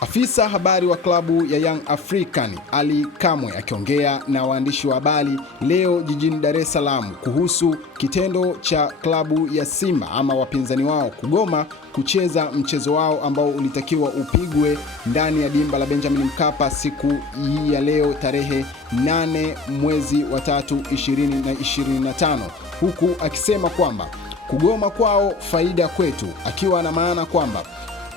Afisa habari wa klabu ya Young African Ali Kamwe akiongea na waandishi wa habari leo jijini Dar es Salaam kuhusu kitendo cha klabu ya Simba ama wapinzani wao kugoma kucheza mchezo wao ambao ulitakiwa upigwe ndani ya dimba la Benjamin Mkapa siku hii ya leo tarehe 8 mwezi wa 3 2025, huku akisema kwamba kugoma kwao faida kwetu, akiwa na maana kwamba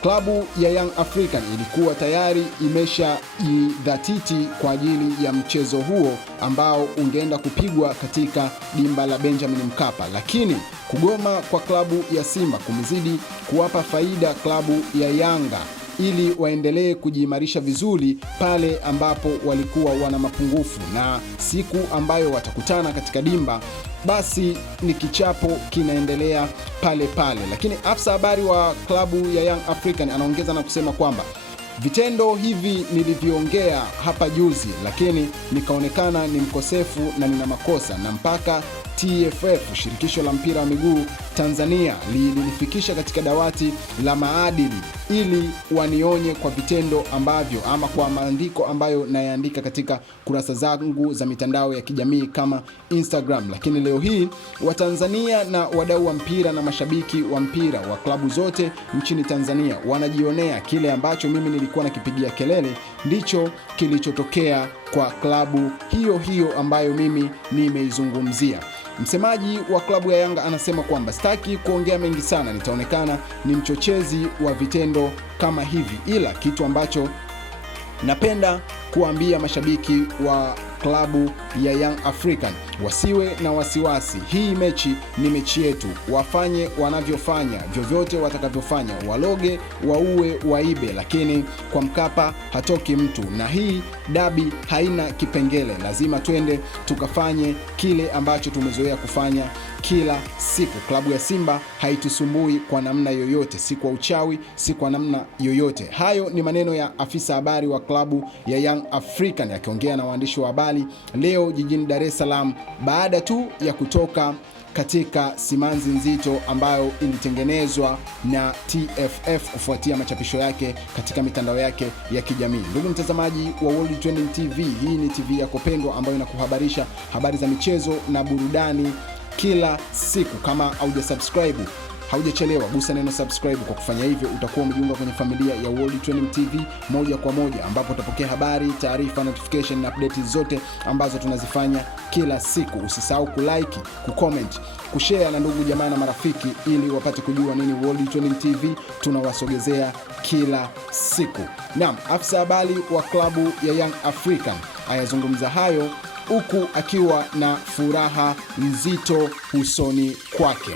klabu ya Young African ilikuwa tayari imeshajidhatiti kwa ajili ya mchezo huo ambao ungeenda kupigwa katika dimba la Benjamin Mkapa, lakini kugoma kwa klabu ya Simba kumezidi kuwapa faida klabu ya Yanga ili waendelee kujiimarisha vizuri pale ambapo walikuwa wana mapungufu, na siku ambayo watakutana katika dimba basi ni kichapo kinaendelea pale pale. Lakini afisa habari wa klabu ya Young African anaongeza na kusema kwamba vitendo hivi nilivyoongea hapa juzi, lakini nikaonekana ni mkosefu na nina makosa, na mpaka TFF, shirikisho la mpira wa miguu Tanzania, lilinifikisha katika dawati la maadili ili wanionye kwa vitendo ambavyo ama kwa maandiko ambayo nayaandika katika kurasa zangu za mitandao ya kijamii kama Instagram. Lakini leo hii Watanzania na wadau wa mpira na mashabiki wa mpira wa klabu zote nchini Tanzania wanajionea kile ambacho mimi nilikuwa nakipigia kelele ndicho kilichotokea kwa klabu hiyo hiyo ambayo mimi nimeizungumzia. Msemaji wa klabu ya Yanga anasema kwamba sitaki kuongea mengi sana, nitaonekana ni mchochezi wa vitendo kama hivi, ila kitu ambacho napenda kuambia mashabiki wa klabu ya Young African wasiwe na wasiwasi. Hii mechi ni mechi yetu, wafanye wanavyofanya, vyovyote watakavyofanya, waloge, waue, waibe, lakini kwa Mkapa hatoki mtu, na hii dabi haina kipengele. Lazima twende tukafanye kile ambacho tumezoea kufanya kila siku. Klabu ya Simba haitusumbui kwa namna yoyote, si kwa uchawi, si kwa namna yoyote. Hayo ni maneno ya afisa habari wa klabu ya Young African akiongea na waandishi wa habari leo jijini Dar es Salaam baada tu ya kutoka katika simanzi nzito ambayo ilitengenezwa na TFF kufuatia machapisho yake katika mitandao yake ya kijamii. Ndugu mtazamaji wa World Trending TV, hii ni TV yako pendwa ambayo inakuhabarisha habari za michezo na burudani kila siku. Kama haujasubscribe, haujachelewa, gusa neno subscribe. Kwa kufanya hivyo utakuwa umejiunga kwenye familia ya World Trending TV moja kwa moja, ambapo utapokea habari, taarifa, notification na updates zote ambazo tunazifanya kila siku. Usisahau kulike, kucomment, kushare na ndugu jamaa na marafiki ili wapate kujua nini World Trending TV tunawasogezea kila siku. Naam, afisa habari wa klabu ya Young African ayazungumza hayo huku akiwa na furaha nzito usoni kwake.